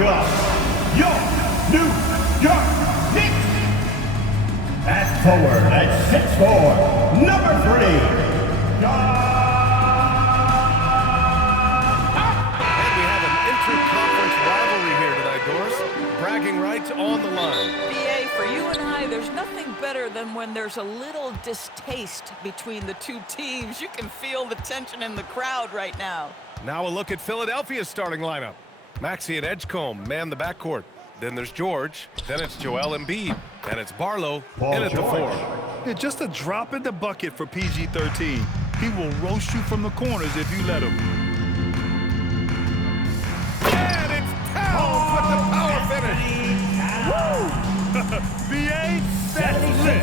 from your New York Knicks. At forward, at 6'4", number 3, And we have an inter-conference rivalry here tonight, Doris. Bragging rights on the line. BA, for you and I, there's nothing better than when there's a little distaste between the two teams. You can feel the tension in the crowd right now. Now a look at Philadelphia's starting lineup. Maxey and Edgecombe man the backcourt. Then there's George. Then it's Joel Embiid. Then it's Barlow. And at the 4. Yeah, just a drop in the bucket for PG-13. He will roast you from the corners if you let him. And it's Towns with the power finish. BA, that's it.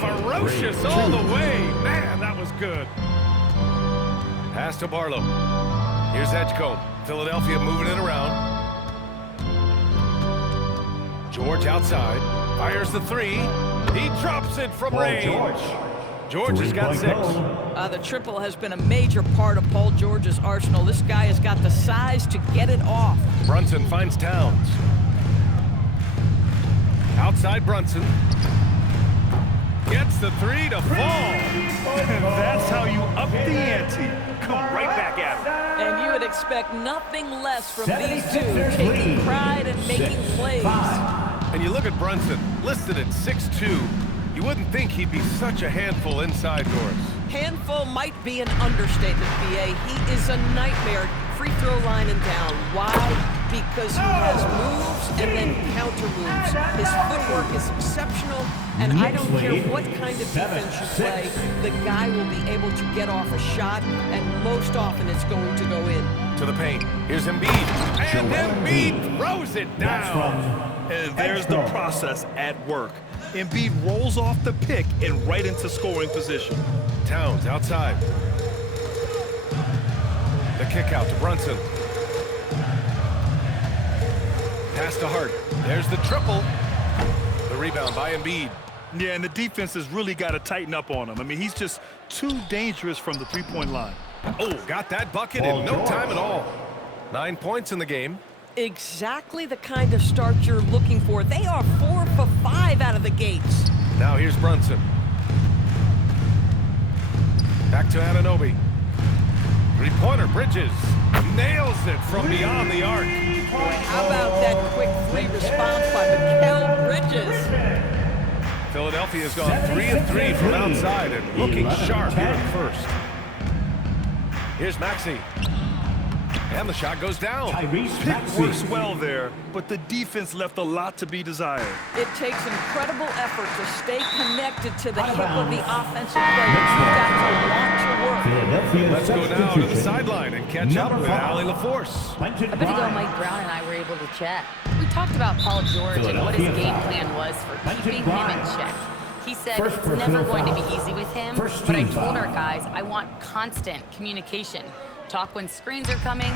Ferocious all the way. Man, that was good. Pass to Barlow. Here's Edgecombe. Philadelphia moving it around. George outside. Fires the 3. He drops it from range. George has got 6. The triple has been a major part of Paul George's arsenal. This guy has got the size to get it off. Brunson finds Towns. Outside Brunson. Gets the 3 to fall. And that's how you up the ante. Come right back at him. And you would expect nothing less from these two, taking pride in making plays. And you look at Brunson, listed at 6'2". You wouldn't think he'd be such a handful inside doors. Handful might be an understatement, BA. He is a nightmare. Free throw line and down. Why? Because he has moves and then counter moves. His footwork is exceptional, and I don't care what kind of defense you play, the guy will be able to get off a shot, and most often it's going to go in. To the paint. Here's Embiid. And Embiid throws it down. And there's the process at work. Embiid rolls off the pick and right into scoring position. Towns outside. The kick out to Brunson. Pass to Hart. There's the triple. The rebound by Embiid. Yeah, and the defense has really got to tighten up on him. I mean, he's just too dangerous from the three-point line. Oh, got that bucket in no time at all. 9 points in the game. Exactly the kind of start you're looking for. They are 4 for 5 out of the gates. Now here's Brunson. Back to Anunoby. Three-pointer, Bridges. Nails it from beyond the arc. How about that quick 3 response by Mikal Bridges? Philadelphia's gone 3-3 from outside and looking sharp here at first. Here's Maxey. And the shot goes down. Pick works well there, but the defense left a lot to be desired. It takes incredible effort to stay connected to the hip of the offensive player. You've got to want to work. Let's go now to the sideline and catch up with Allie LaForce. A bit ago, Mike Brown and I were able to chat. We talked about Paul George and what his game plan was for keeping him in check. He said it's never going to be easy with him, but I told our guys I want constant communication. Talk when screens are coming,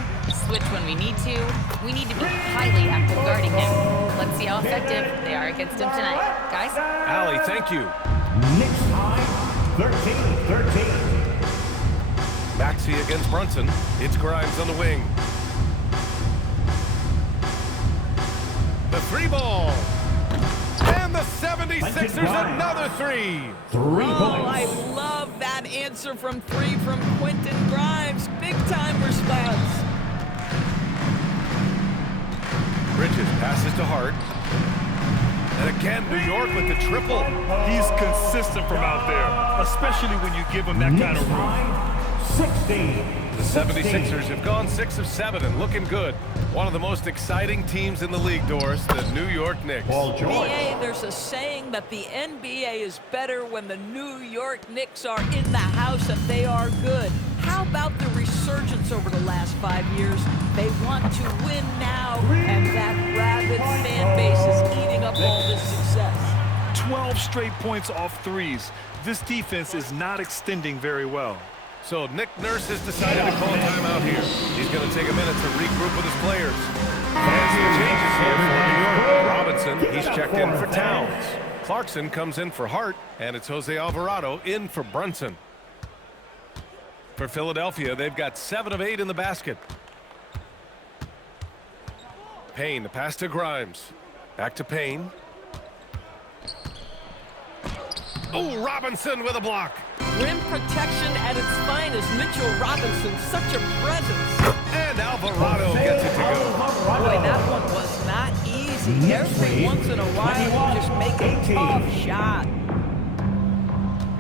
switch when we need to. We need to be highly active guarding him. Let's see how effective they are against him tonight. Guys? Allie, thank you. Knicks time, 13-13. Maxey against Brunson. It's Grimes on the wing. The 3-ball. And the 76ers another 3. Oh, I love that answer from 3 from Quentin Grimes. Big time response. Bridges passes to Hart. And again, New York with the triple. He's consistent from out there, especially when you give him that kind of room. 16. The 76ers have gone 6 of 7 and looking good. One of the most exciting teams in the league, Doris, the New York Knicks. BA, there's a saying that the NBA is better when the New York Knicks are in the house and they are good. How about the resurgence over the last 5 years? They want to win now, and that rabid fan base is eating up all this success. 12 straight points off threes. This defense is not extending very well. So Nick Nurse has decided to call timeout here. He's going to take a minute to regroup with his players. And some changes here for New York. Robinson, he's checked in for Towns. Clarkson comes in for Hart, and it's Jose Alvarado in for Brunson. For Philadelphia, they've got 7 of 8 in the basket. Payne, the pass to Grimes. Back to Payne. Oh, Robinson with a block. Rim protection at its finest. Mitchell Robinson, such a presence. And Alvarado gets it to go. Boy, that one was not easy. Every once in a while, you just make a tough shot.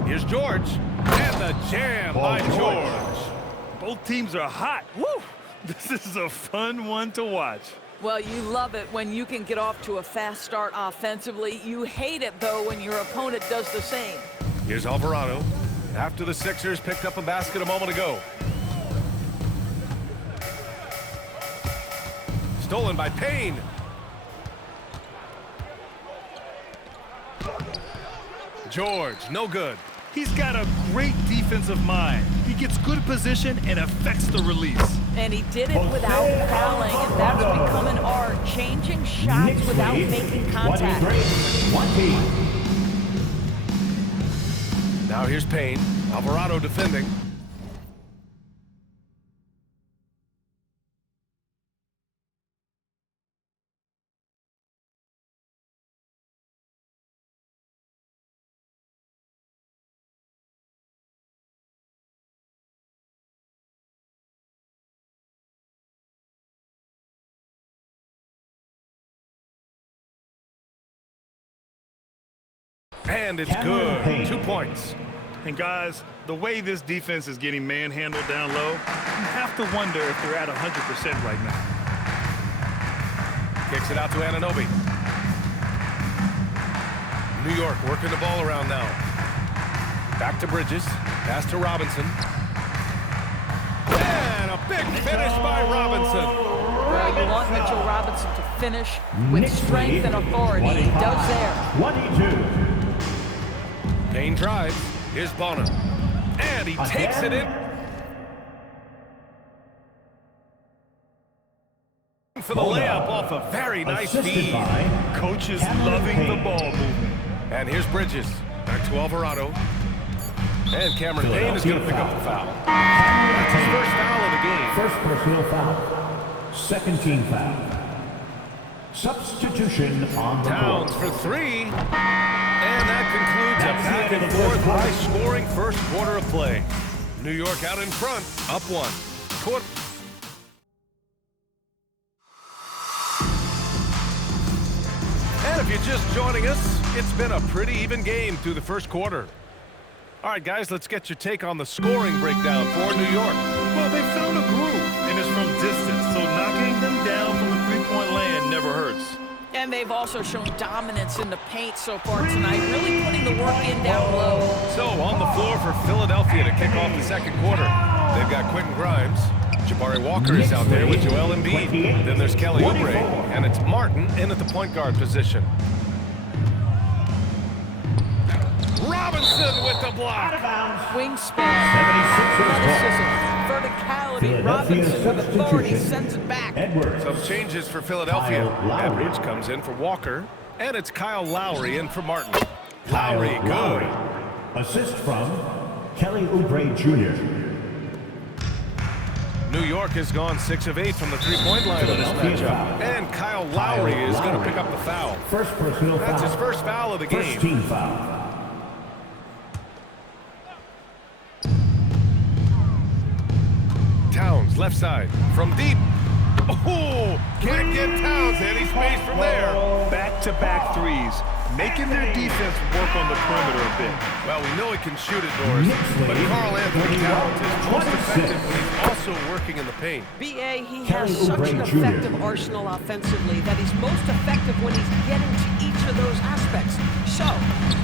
Here's George. And the jam by George. Both teams are hot. Woo! This is a fun one to watch. Well, you love it when you can get off to a fast start offensively. You hate it, though, when your opponent does the same. Here's Alvarado. After the Sixers picked up a basket a moment ago. Stolen by Payne. George, no good. He's got a great defensive mind. He gets good position and affects the release. And he did it without fouling, and that's become an art. Changing shots without making contact. Now here's Payne. Alvarado defending. And it's good. 2 points. And guys, the way this defense is getting manhandled down low, you have to wonder if they're at 100% right now. Kicks it out to Anunoby. New York working the ball around now. Back to Bridges. Pass to Robinson. And a big finish by Robinson. Well, you want Mitchell Robinson to finish with strength and authority. He does there. 22. Payne drives. Here's Bonner. And he takes it in. For the layup off a very nice feed. Coach is loving the ball movement. And here's Bridges. Back to Alvarado. And Cameron Payne is going to pick up the foul. That's his first foul of the game. First personal foul. Second team foul. Substitution on the Towns court. for three. And that concludes a back and forth high-scoring first quarter of play. New York out in front, up one. And if you're just joining us, it's been a pretty even game through the first quarter. All right, guys, let's get your take on the scoring breakdown for New York. Well, they found a groove, and it's from distance, so knocking them down from the three-point land never hurts. And they've also shown dominance in the paint so far tonight, really putting the work in down low. So on the floor for Philadelphia to kick off the second quarter, they've got Quentin Grimes. Jabari Walker is out there with Joel Embiid. Then there's Kelly Oubre, and it's Martin in at the point guard position. Robinson with the block. Wingspan, athleticism, verticality. Robinson with authority sends it back. Some changes for Philadelphia. Edwards comes in for Walker, and it's Kyle Lowry in for Martin. Lowry, good. Assist from Kelly Oubre Jr. New York has gone 6 of 8 from the three-point line in this matchup. And Kyle Lowry is going to pick up the foul. First personal foul. That's his first foul of the game. First team foul. Towns, left side, from deep. Oh, can't get Towns any space from there. Back-to-back threes, making their defense work on the perimeter a bit. Well, we know he can shoot it, Doris, but Karl Anthony Towns is most effective when he's also working in the paint. B.A., he has such an effective arsenal offensively that he's most effective when he's getting to each of those aspects. So,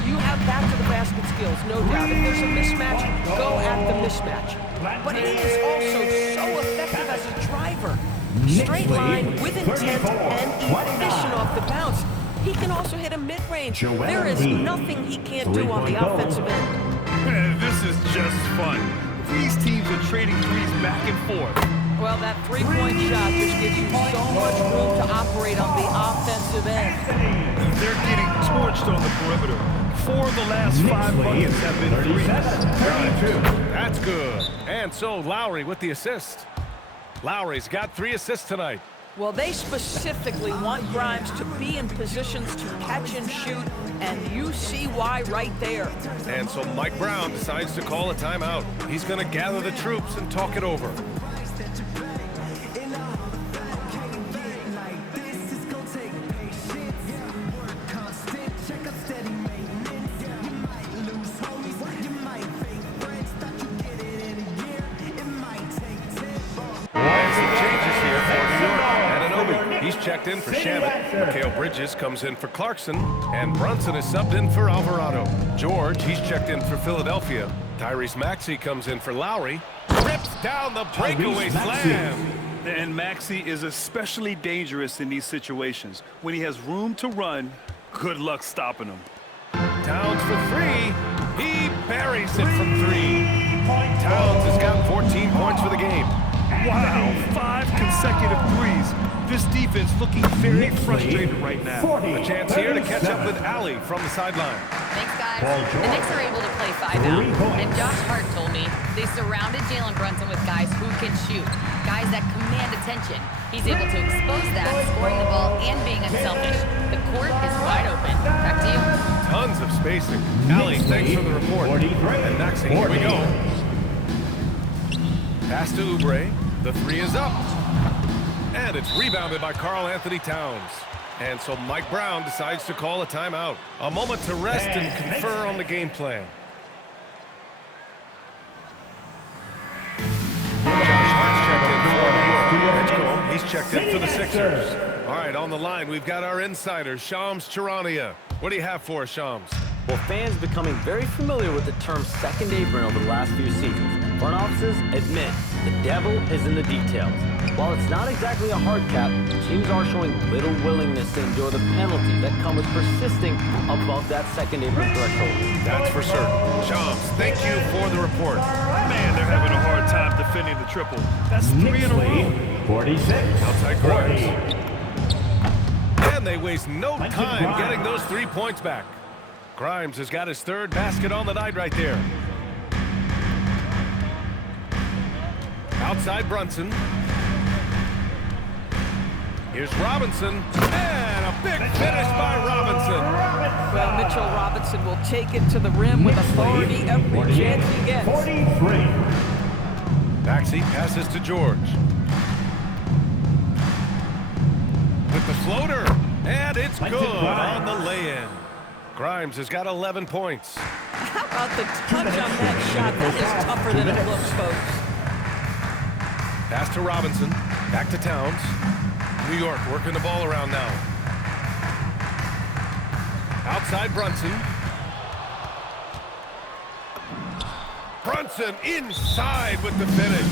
you have back-to-the-basket skills, no doubt. If there's a mismatch, go at the mismatch. But he is also so effective as a driver. Straight line, with intent, and efficient off the bounce. He can also hit a mid-range. There is nothing he can't do on the offensive end. This is just fun. These teams are trading threes back and forth. Well, that three-point shot just gives you so much room to operate on the offensive end. They're getting torched on the perimeter. 4 of the last 5 buckets have been threes. That's good. And so Lowry with the assist. Lowry's got 3 assists tonight. Well, they specifically want Grimes to be in positions to catch and shoot, and you see why right there. And so Mike Brown decides to call a timeout. He's going to gather the troops and talk it over. He's checked in for Shamit. Mikal Bridges comes in for Clarkson. And Brunson is subbed in for Alvarado. George, he's checked in for Philadelphia. Tyrese Maxey comes in for Lowry. Rips down the breakaway slam. And Maxey is especially dangerous in these situations. When he has room to run, good luck stopping him. Towns for three. He buries it from three. Towns has got 14 points for the game. Wow, 5 consecutive threes. This defense looking very frustrated right now. A chance here to catch up with Allie from the sideline. Thanks, guys. The Knicks are able to play 5 out. And Josh Hart told me they surrounded Jalen Brunson with guys who can shoot, guys that command attention. He's able to expose that, scoring the ball and being unselfish. The court is wide open. Back to you. Tons of spacing. Allie, thanks for the report. And Maxey, here we go. Pass to Oubre. The three is up. And it's rebounded by Karl Anthony Towns. And so Mike Brown decides to call a timeout. A moment to rest and confer on the game plan. Josh Hart's checked in for New York. He's checked in for the Sixers. All right, on the line, we've got our insider, Shams Charania. What do you have for us, Shams? Well, fans becoming very familiar with the term second apron over the last few seasons. Front offices admit the devil is in the details. While it's not exactly a hard cap, teams are showing little willingness to endure the penalties that come with persisting above that second apron threshold. That's for certain. Shams, thank you for the report. Man, they're having a hard time defending the triple. That's 3 in a row. 46. Outside Grimes. And they waste no time getting those 3 points back. Grimes has got his third basket on the night right there. Outside Brunson. Here's Robinson. And a big finish by Robinson. Well, Mitchell Robinson will take it to the rim with authority every chance he gets. 43. Maxey passes to George. With the floater. And it's good on the lay-in. Grimes has got 11 points. How about the touch on that shot? That is tougher than it looks, folks. Pass to Robinson. Back to Towns. New York working the ball around now. Outside Brunson. Brunson inside with the finish.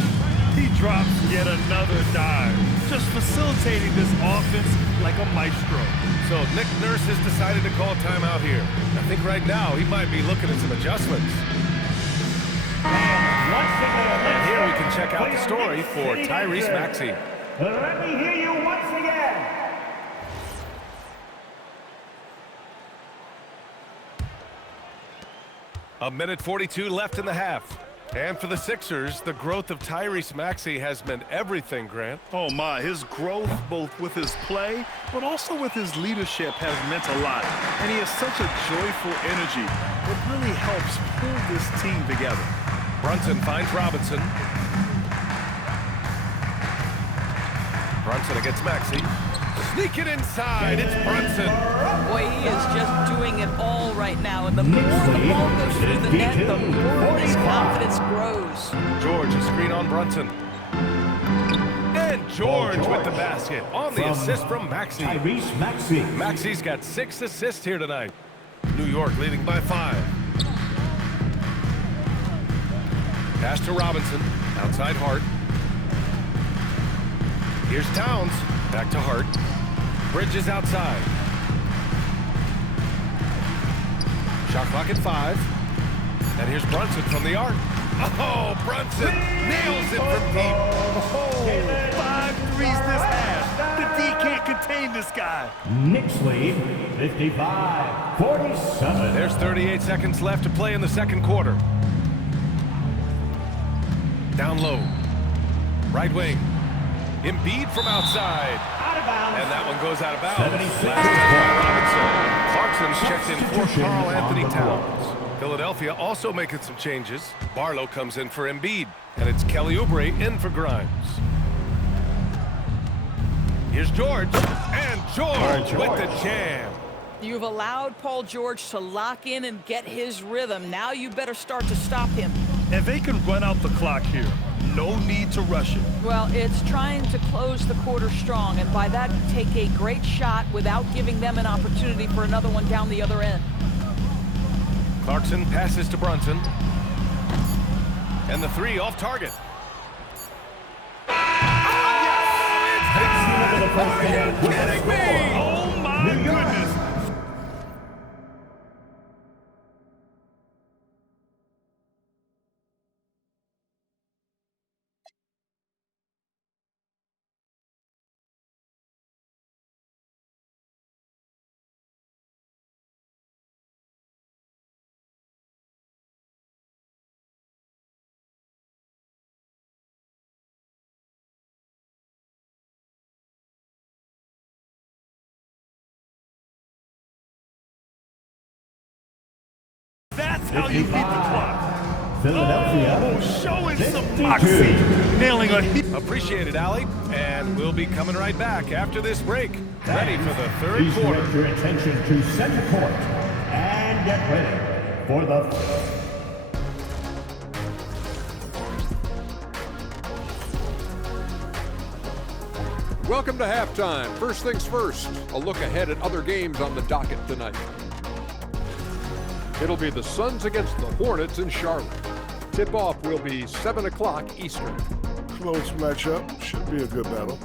He drops yet another dive. Just facilitating this offense like a maestro. So Nick Nurse has decided to call timeout here. I think right now he might be looking at some adjustments. And here we can check out the story for Tyrese Maxey. Let me hear you once again. A minute 42 left in the half. And for the Sixers, the growth of Tyrese Maxey has meant everything, Grant. Oh my, his growth both with his play, but also with his leadership has meant a lot. And he has such a joyful energy. It really helps pull this team together. Brunson finds Robinson. Brunson against Maxey. Sneak it inside, it's Brunson. Boy, he is just doing it all right now. And the more the ball goes through the net, the more his confidence grows. George, a screen on Brunson. And George with the basket on the assist from Maxey. Tyrese Maxey. Maxey's got 6 assists here tonight. New York leading by 5. Pass to Robinson. Outside Hart. Here's Towns. Back to Hart. Bridges outside. Shot clock at 5. And here's Brunson from the arc. Oh, Brunson nails it from deep. Oh, 5 threes this half. The D can't contain this guy. Knicks lead 55-47. There's 38 seconds left to play in the second quarter. Down low. Right wing. Embiid from outside. Out of bounds. And that one goes out of bounds. 76 Last touch by Robinson. Clarkson's checked in for Substitution Karl on Anthony the floor. Towns. Philadelphia also making some changes. Barlow comes in for Embiid, and it's Kelly Oubre in for Grimes. Here's George, and George with the jam. You've allowed Paul George to lock in and get his rhythm. Now you better start to stop him. And they can run out the clock here. No need to rush it. Well, it's trying to close the quarter strong, and by that, take a great shot without giving them an opportunity for another one down the other end. Clarkson passes to Brunson. And the three off target. Are you kidding me? Oh my goodness. That's how you beat the clock. Philadelphia. Oh, showing some 52. moxie. Nailing a hit. Appreciate it, Allie. And we'll be coming right back after this break. Ready for the third Please quarter. direct your attention to center court and get ready for the Welcome to halftime. First things first, a look ahead at other games on the docket tonight. It'll be the Suns against the Hornets in Charlotte. Tip-off will be 7 o'clock Eastern. Close matchup. Should be a good battle.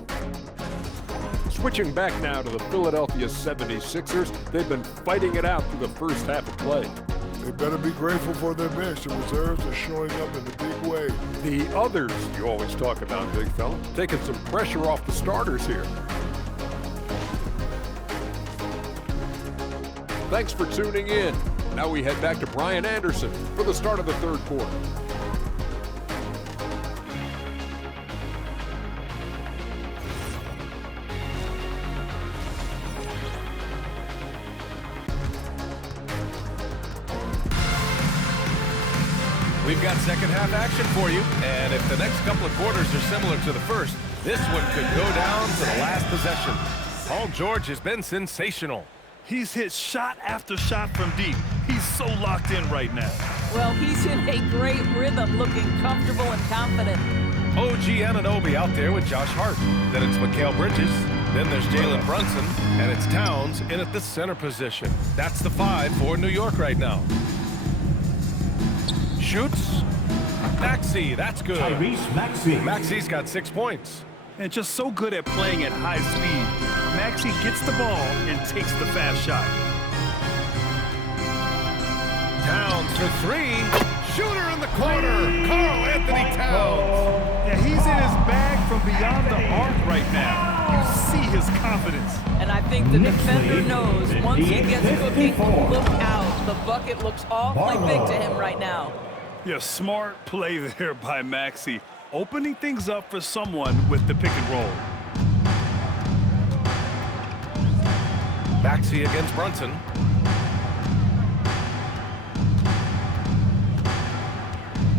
Switching back now to the Philadelphia 76ers, they've been fighting it out through the first half of play. They better be grateful for their bench. The reserves are showing up in a big way. The others you always talk about, big fella, taking some pressure off the starters here. Thanks for tuning in. Now we head back to Brian Anderson for the start of the third quarter. We've got second half action for you, and if the next couple of quarters are similar to the first, this one could go down to the last possession. Paul George has been sensational. He's hit shot after shot from deep. He's so locked in right now. Well, he's in a great rhythm, looking comfortable and confident. OG Anunoby out there with Josh Hart. Then it's Mikal Bridges. Then there's Jalen Brunson, and it's Towns in at the center position. That's the 5 for New York right now. Shoots. Maxey, that's good. Tyrese Maxey. Maxey's got 6 points. And just so good at playing at high speed. Maxey gets the ball and takes the fast shot. Towns for 3. Shooter in the corner. Karl Anthony Towns. Yeah, he's in his bag from beyond the arc right now. You see his confidence. And I think the Next defender lead, knows the once he gets cooking, 54. look out. The bucket looks awfully big to him right now. Yeah, smart play there by Maxey. Opening things up for someone with the pick and roll. Maxey against Brunson.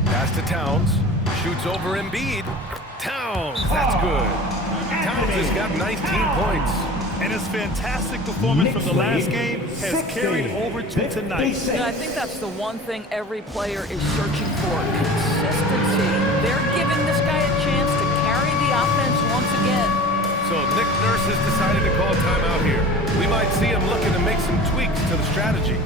Pass to Towns. Shoots over Embiid. Towns, that's good. Towns has got 19 points. And his fantastic performance from the last game has carried over to tonight. And I think that's the one thing every player is searching for, consistency. They're giving this guy a chance to carry the offense once again. So Nick Nurse has decided to call timeout here. We might see him looking to make some tweaks to the strategy.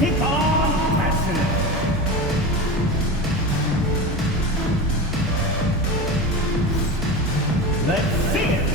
Keep on passing it. Let's see it.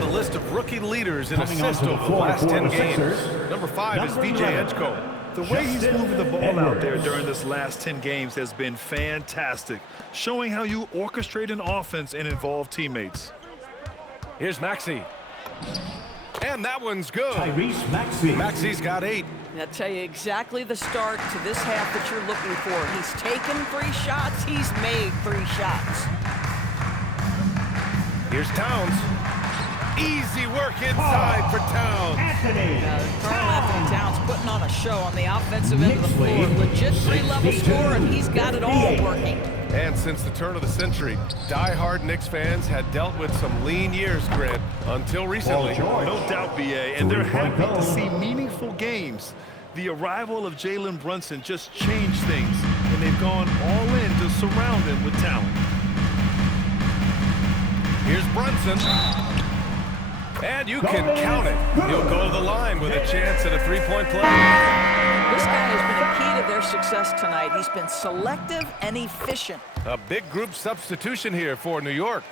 on the list of rookie leaders in assists over the last 10 games. Number 5 is VJ Edgecombe. The way he's moving the ball out there during this last 10 games has been fantastic, showing how you orchestrate an offense and involve teammates. Here's Maxey. And that one's good. Tyrese Maxey. Maxey's got 8. I'll tell you exactly the start to this half that you're looking for. He's taken 3 shots. He's made 3 shots. Here's Towns. Easy work inside for Towns. Karl-Anthony Towns putting on a show on the offensive end of the floor. Legit 3-level score, and he's got it all working. And since the turn of the century, die-hard Knicks fans had dealt with some lean years, Grant, until recently. No doubt, BA, and they're happy to see meaningful games. The arrival of Jalen Brunson just changed things, and they've gone all in to surround him with talent. Here's Brunson. And you can count it. He'll go to the line with a chance at a 3-point play. This guy has been a key to their success tonight. He's been selective and efficient. A big group substitution here for New York.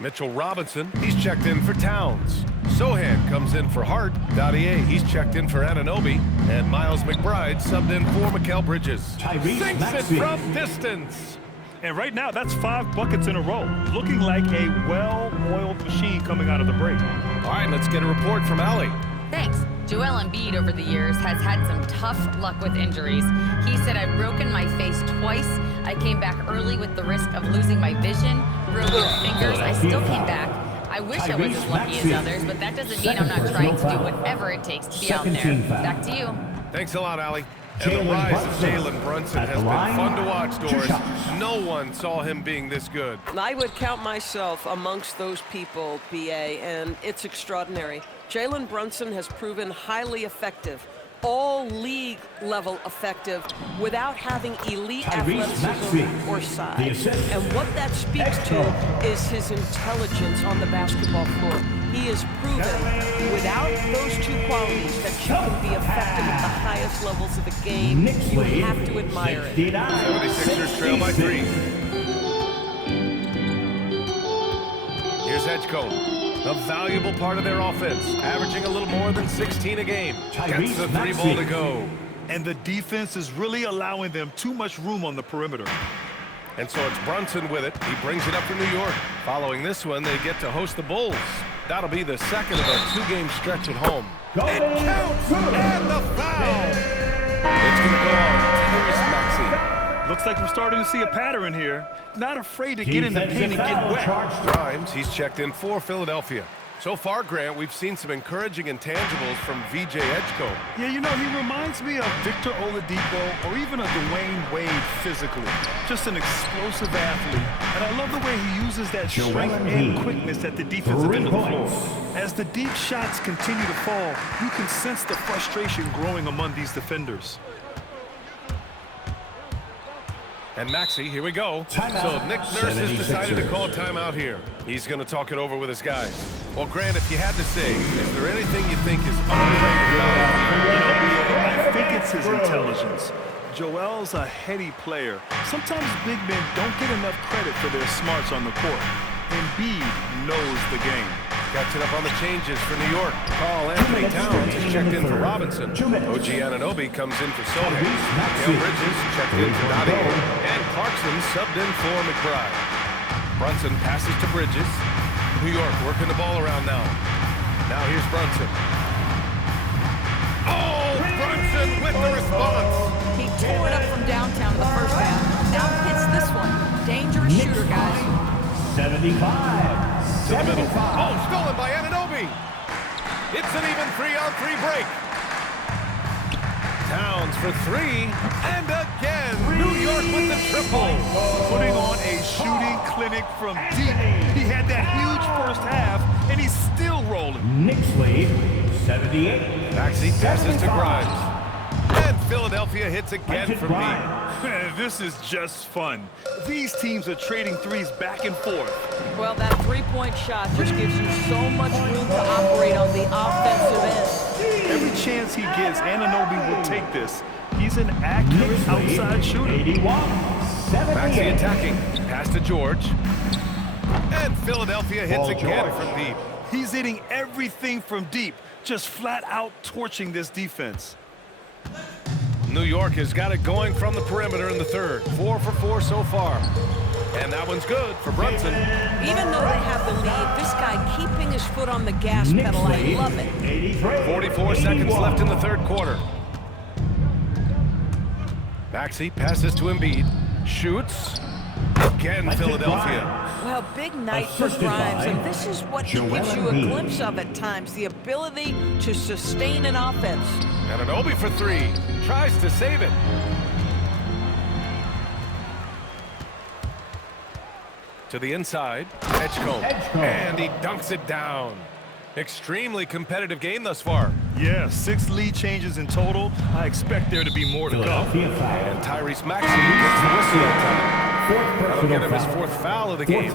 Mitchell Robinson, he's checked in for Towns. Sohan comes in for Hart. Dadier, he's checked in for Anunoby. And Miles McBride subbed in for Mikal Bridges. Sinks it from distance. And right now, that's 5 buckets in a row, looking like a well-oiled machine coming out of the break. All right, let's get a report from Allie. Thanks. Joel Embiid over the years has had some tough luck with injuries. He said, I've broken my face twice. I came back early with the risk of losing my vision. Broke my fingers. I still came back. I wish I was as lucky as others, but that doesn't mean I'm not trying to do whatever it takes to be out there. Back to you. Thanks a lot, Allie. And the rise of Jalen Brunson has been fun to watch, Doris. No one saw him being this good. I would count myself amongst those people, BA, and it's extraordinary. Jalen Brunson has proven highly effective, all league level effective, without having elite athleticism or size. And what that speaks to is his intelligence on the basketball floor. He has proven, without those 2 qualities, that you can be effective at the highest levels of the game. You have to admire it. 76ers trail by 3. Here's Edgecombe, a valuable part of their offense, averaging a little more than 16 a game. Gets the 3 ball to go. And the defense is really allowing them too much room on the perimeter. And so it's Brunson with it. He brings it up for New York. Following this one, they get to host the Bulls. That'll be the second of a 2-game stretch at home. It counts! And the foul! It's going to go on Tyrese Maxey. Looks like we're starting to see a pattern here. Not afraid to get in the paint and get wet. Grimes, he's checked in for Philadelphia. So far, Grant, we've seen some encouraging intangibles from VJ Edgecombe. Yeah, you know, he reminds me of Victor Oladipo or even a Dwayne Wade physically. Just an explosive athlete. And I love the way he uses that strength and quickness at the defensive end of the floor. As the deep shots continue to fall, you can sense the frustration growing among these defenders. And Maxey, here we go. So Nick Nurse has decided to call timeout here. He's going to talk it over with his guys. Well, Grant, if you had to say, is there anything you think is underrated about him? I think it's his intelligence. Joel's a heady player. Sometimes big men don't get enough credit for their smarts on the court. Embiid knows the game. Catching up on the changes for New York. Karl-Anthony Towns is checked in for Robinson. OG Anunoby comes in for Sohan. Mikal Bridges checked in for Dadier. And Clarkson subbed in for McBride. Brunson passes to Bridges. New York working the ball around now. Now here's Brunson. Oh, Brunson with the response. He tore it up from downtown in the first half. Now hits this one. Dangerous shooter, guys. 75. To the middle. Oh, stolen by Anunoby. It's an even 3-on-3 break. Towns for 3. And again, New York with the triple. Putting on a shooting clinic from deep. He had that huge first half, and he's still rolling. Knicks lead, 78. Maxey passes to Grimes. And Philadelphia hits again from deep. This is just fun. These teams are trading threes back and forth. Well, that 3-point shot just gives you so much room to operate on the offensive end. Every chance he gets, Anunoby will take this. He's an accurate outside shooter. 81. Maxey attacking. Pass to George. And Philadelphia hits again from deep. He's hitting everything from deep, just flat out torching this defense. New York has got it going from the perimeter in the third. 4 for 4 so far. And that one's good for Brunson. Even though they have the lead, this guy keeping his foot on the gas pedal, I love it. 44 seconds left in the third quarter. Maxey passes to Embiid. Shoots. Again, Philadelphia. Well, big night for Grimes, and this is what he gives you a glimpse of at times, the ability to sustain an offense. And an Obi for 3. Tries to save it. To the inside. Edgecombe. And he dunks it down. Extremely competitive game thus far. Yeah, 6 lead changes in total. I expect there to be more to come. And Tyrese Maxey gets the whistle on time. That'll get him his 4th foul of the game.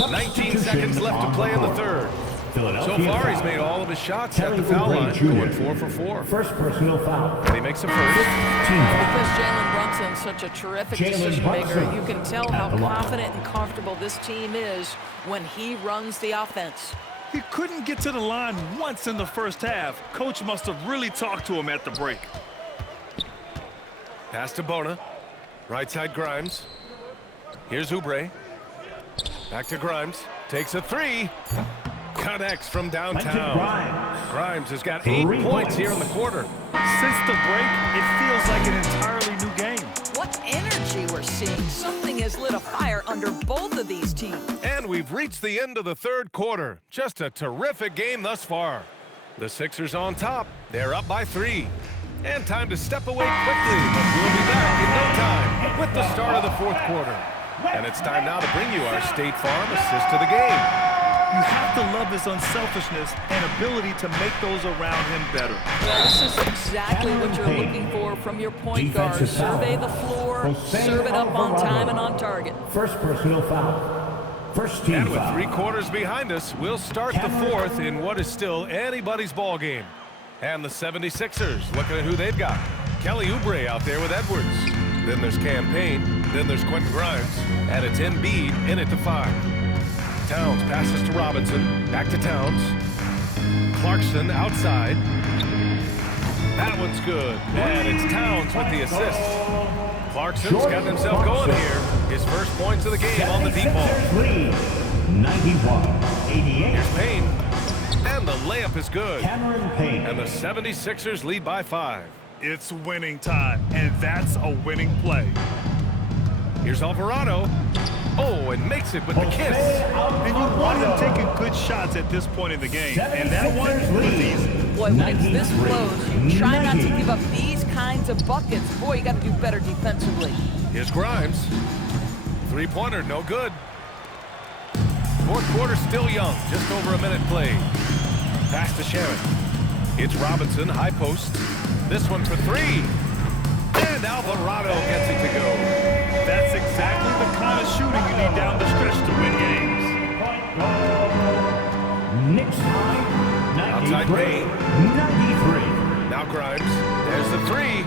19 seconds left to play in the third. So far, he's made all of his shots at the foul line, going 4 for 4. First personal foul. And he makes a first. Because Jalen Brunson's such a terrific decision maker, you can tell how confident and comfortable this team is when he runs the offense. He couldn't get to the line once in the first half. Coach must have really talked to him at the break. Pass to Bona. Right side Grimes. Here's Oubre. Back to Grimes. Takes a 3. Connects from downtown. Grimes has got 8 points here in the quarter. Since the break, it feels like an entirely new game. What energy we're seeing. Something has lit a fire under both of these teams. And we've reached the end of the third quarter. Just a terrific game thus far. The Sixers on top. They're up by 3. And time to step away quickly, but we'll be back in no time with the start of the fourth quarter. And it's time now to bring you our State Farm assist to the game. You have to love his unselfishness and ability to make those around him better. Well, this is exactly what you're looking for from your point guard. Survey the floor, serve it up on time and on target. First personal foul. First team and with foul. 3 quarters behind us, we'll start the fourth in what is still anybody's ball game. And the 76ers looking at who they've got. Kelly Oubre out there with Edwards. Then there's Cam Payne. Then there's Quentin Grimes. And it's Embiid in at the 5. Towns passes to Robinson. Back to Towns. Clarkson outside. That one's good. And it's Towns with the assist. Clarkson's got himself going here. His first points of the game on the deep ball. 91-88. Here's Payne. And the layup is good. Cameron Payne. And the 76ers lead by 5. It's winning time, and that's a winning play. Here's Alvarado. Oh, and makes it with the kiss. And you want him taking good shots at this point in the game. And that one was easy. Boy, when it's this close, you try not to give up these kinds of buckets. Boy, you got to do better defensively. Here's Grimes. 3-pointer, no good. Fourth quarter still young, just over a minute played. Pass to Sharon. It's Robinson, high post. This one for 3. And Alvarado gets it to go. That's exactly the kind of shooting you need down the stretch to win games. Knicks high, Outside 93. Now Grimes. There's the 3.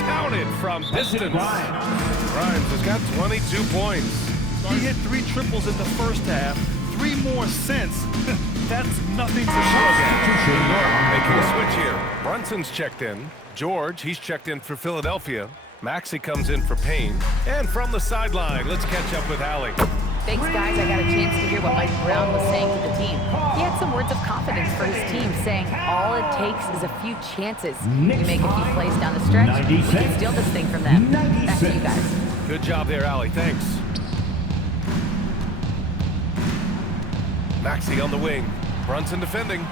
Counted from distance. Grimes has got 22 points. He hit 3 triples in the first half, 3 more since. That's nothing to shrug at. Making a switch here. Brunson's checked in. George, he's checked in for Philadelphia. Maxey comes in for Payne. And from the sideline, let's catch up with Allie. Thanks, guys. I got a chance to hear what Mike Brown was saying to the team. He had some words of confidence for his team, saying all it takes is a few chances. You make a few plays down the stretch, we can steal this thing from them. Back to you guys. Good job there, Allie. Thanks. Maxey on the wing. Brunson defending.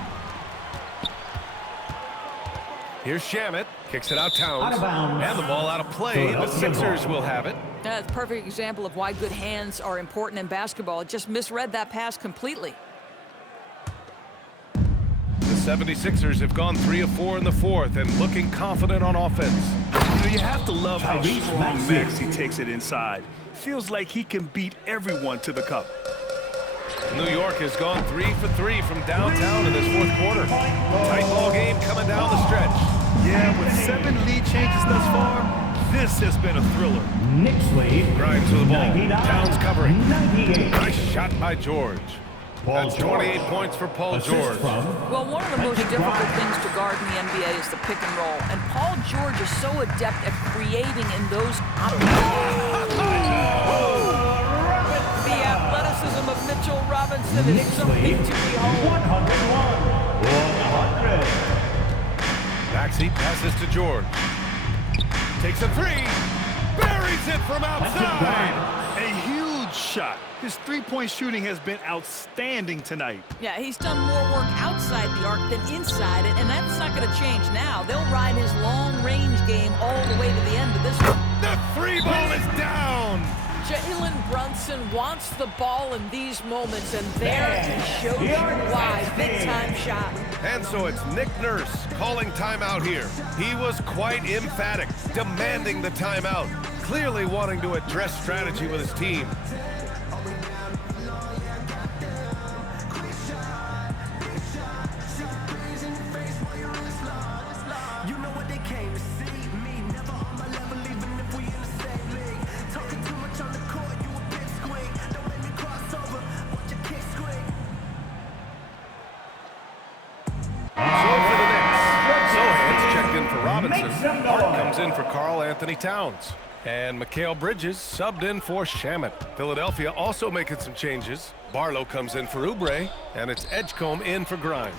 Here's Shamet. Kicks it out Towns. And the ball out of play. The Sixers will have it. That's a perfect example of why good hands are important in basketball. It just misread that pass completely. The 76ers have gone 3 of 4 in the fourth and looking confident on offense. You have to love how strong Maxey takes it inside. Feels like he can beat everyone to the cup. New York has gone 3 for 3 from downtown in this fourth quarter. Tight ball game coming down the stretch. Yeah, with 7 lead changes thus far, this has been a thriller. Knicks lead. Grimes with the ball. 99, Towns covering. 98. Nice shot by George. That's 28 points for Paul George. Well, one of the most difficult things to guard in the NBA is the pick and roll, and Paul George is so adept at creating in those opportunities. The athleticism of Mitchell Robinson, and it's a big to behold. 101. Maxey passes to George. Takes a three. Buries it from outside. A huge shot. His three-point shooting has been outstanding tonight. Yeah, he's done more work outside the arc than inside it, and that's not going to change now. They'll ride his long-range game all the way to the end of this one. The three ball is down. Jalen Brunson wants the ball in these moments, and there he shows you why. Big-time shot. And so it's Nick Nurse calling timeout here. He was quite emphatic, demanding the timeout, clearly wanting to address strategy with his team. Hart comes in for Karl Anthony Towns. And Mikal Bridges subbed in for Shamet. Philadelphia also making some changes. Barlow comes in for Oubre, and it's Edgecombe in for Grimes.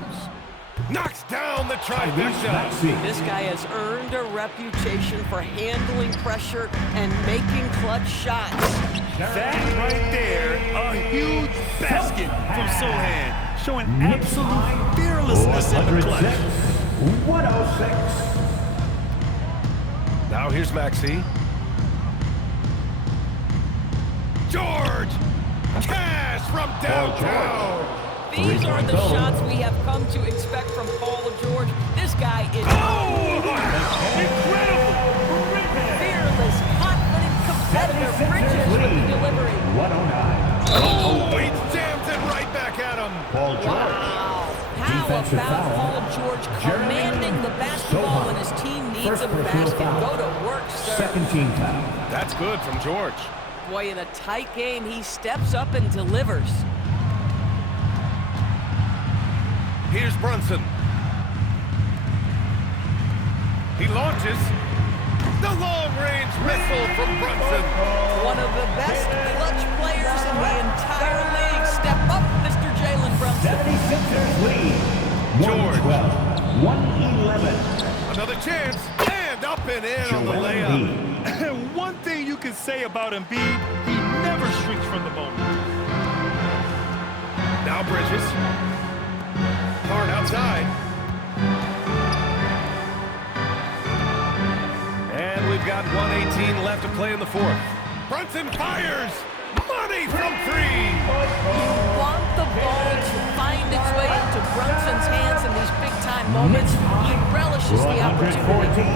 Knocks down the trifecta. This guy has earned a reputation for handling pressure and making clutch shots. That right there, a huge basket from Sohan, showing absolute fearlessness in the clutch. 106. Now here's Maxey. George! Cash from downtown! These are the shots we have come to expect from Paul George. This guy is incredible! Fearless, confident competitor. Bridges with the delivery. 109. Oh, he jams it right back at him. Paul George. Wow. How about Paul George commanding the basketball when his team needs a basket? Go to work, sir. Second team foul. That's good from George. Boy, in a tight game, he steps up and delivers. Here's Brunson. He launches. The long-range missile from Brunson. One of the best clutch players in the entire league. Step up, Mr. Jalen Brunson. 76ers lead. George. 111. Another chance. And up and in on the layup. And one thing you can say about Embiid, he never shrinks from the moment. Now Bridges. Hard outside. And we've got 1:18 left to play in the fourth. Brunson fires. Money from three. You want the ball to find its way into Brunson's hands in these big-time moments. He relishes the opportunity.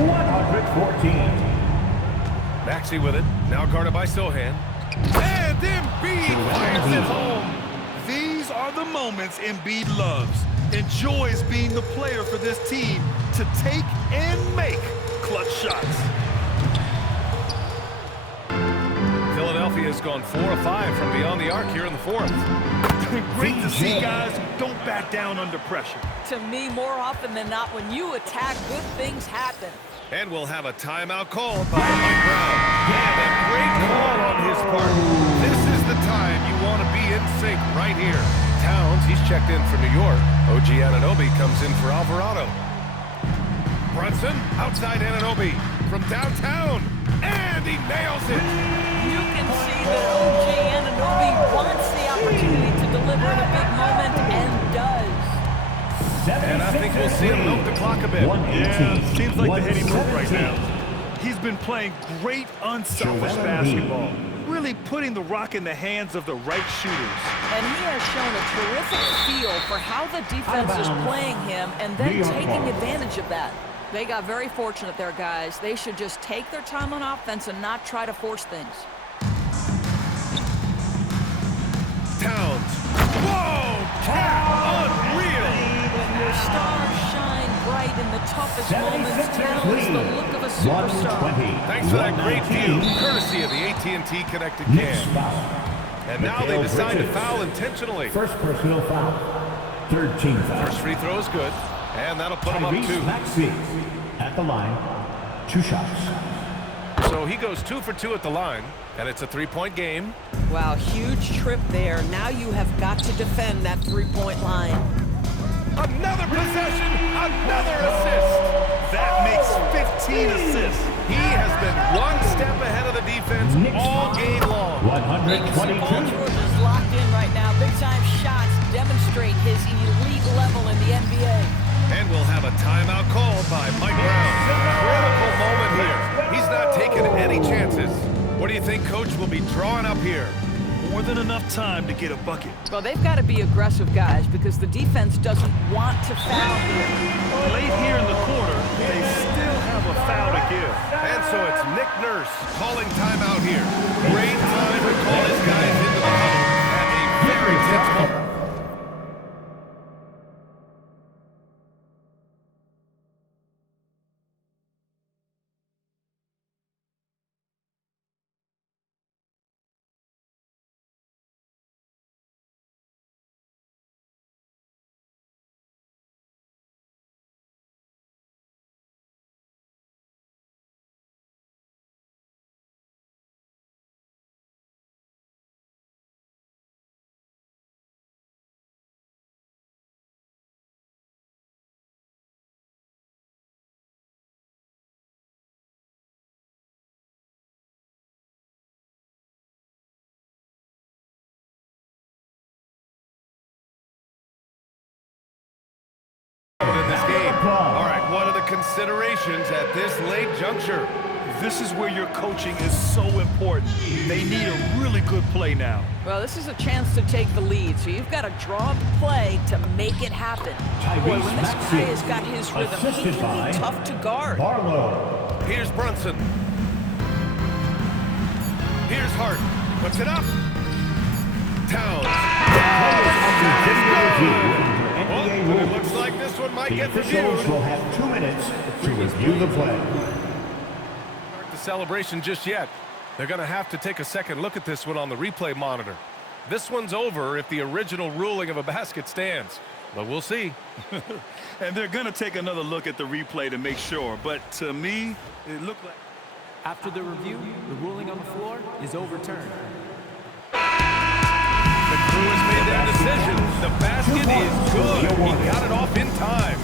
114. Maxey with it. Now guarded by Sohan. And Embiid fires it home. These are the moments Embiid loves. Enjoys being the player for this team to take and make clutch shots. Philadelphia has gone 4 of 5 from beyond the arc here in the fourth. Great to see guys who don't back down under pressure. To me, more often than not, when you attack, good things happen. And we'll have a timeout called by Mike Brown. And a great call on his part. This is the time you want to be in sync right here. Towns, he's checked in for New York. OG Anunoby comes in for Alvarado. Brunson, outside Anunoby from downtown. And he nails it. You can see that OG Anunoby wants the opportunity to deliver in a big moment and does. And I think we'll see him milk the clock a bit. Yeah, seems like the heady move right now. He's been playing great unselfish basketball. Really putting the rock in the hands of the right shooters. And he has shown a terrific feel for how the defense is playing him and then taking advantage of that. They got very fortunate there, guys. They should just take their time on offense and not try to force things. Towns. Whoa! Unreal! When your stars shine bright in the toughest moments, Towns the look of a superstar. Thanks for that great view, courtesy of the AT&T Connected Cam. And now they decide to foul intentionally. First personal foul. Third team foul. First free throw is good, and that'll put him up 2. Maxey at the line. 2 shots. So he goes 2 for 2 at the line, and it's a 3-point game. Wow, huge trip there. Now you have got to defend that 3-point line. Another possession, another assist. That makes 15 assists. He has been one step ahead of the defense all game long. 122. Paul George is locked in right now. Big-time shots demonstrate his elite level in the NBA. And we'll have a timeout called by Mike Brown. Critical moment here. He's not taking any chances. What do you think Coach will be drawing up here? More than enough time to get a bucket. Well, they've got to be aggressive, guys, because the defense doesn't want to foul here. Late here in the quarter, they still have a foul to give. And so it's Nick Nurse calling timeout here. Great time to call his guys into the huddle at a very tense moment. In this game. All right, what are the considerations at this late juncture? This is where your coaching is so important. They need a really good play now. Well, this is a chance to take the lead, so you've got to draw up a play to make it happen. Boy, when this guy has got his rhythm, he can be tough to guard. Barlow. Here's Brunson. Here's Hart. Puts it up. Towns. Well, it looks like this one might get Officials reviewed. will have 2 minutes to review the play. Start the celebration just yet. They're going to have to take a second look at this one on the replay monitor. This one's over if the original ruling of a basket stands. But we'll see. And they're going to take another look at the replay to make sure. But to me, it looked like... After the review, the ruling on the floor is overturned. The crew has made their decision. The basket is good. He got it off in time.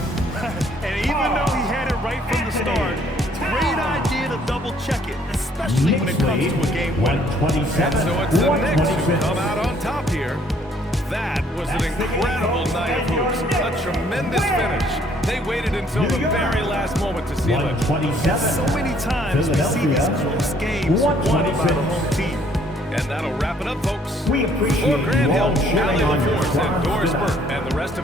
And even though he had it right from the start, great idea to double check it, especially when it comes to a game winner. 127. And so it's the Knicks who come out on top here. That was an incredible night of hoops. A tremendous finish. They waited until the very last moment to seal it. 127. So many times we see these close games won by the home team. And that'll wrap it up, folks. We appreciate For Grant you all Hill, sharing Allie on your LaForce, and squad Doris tonight. Burke, and the rest of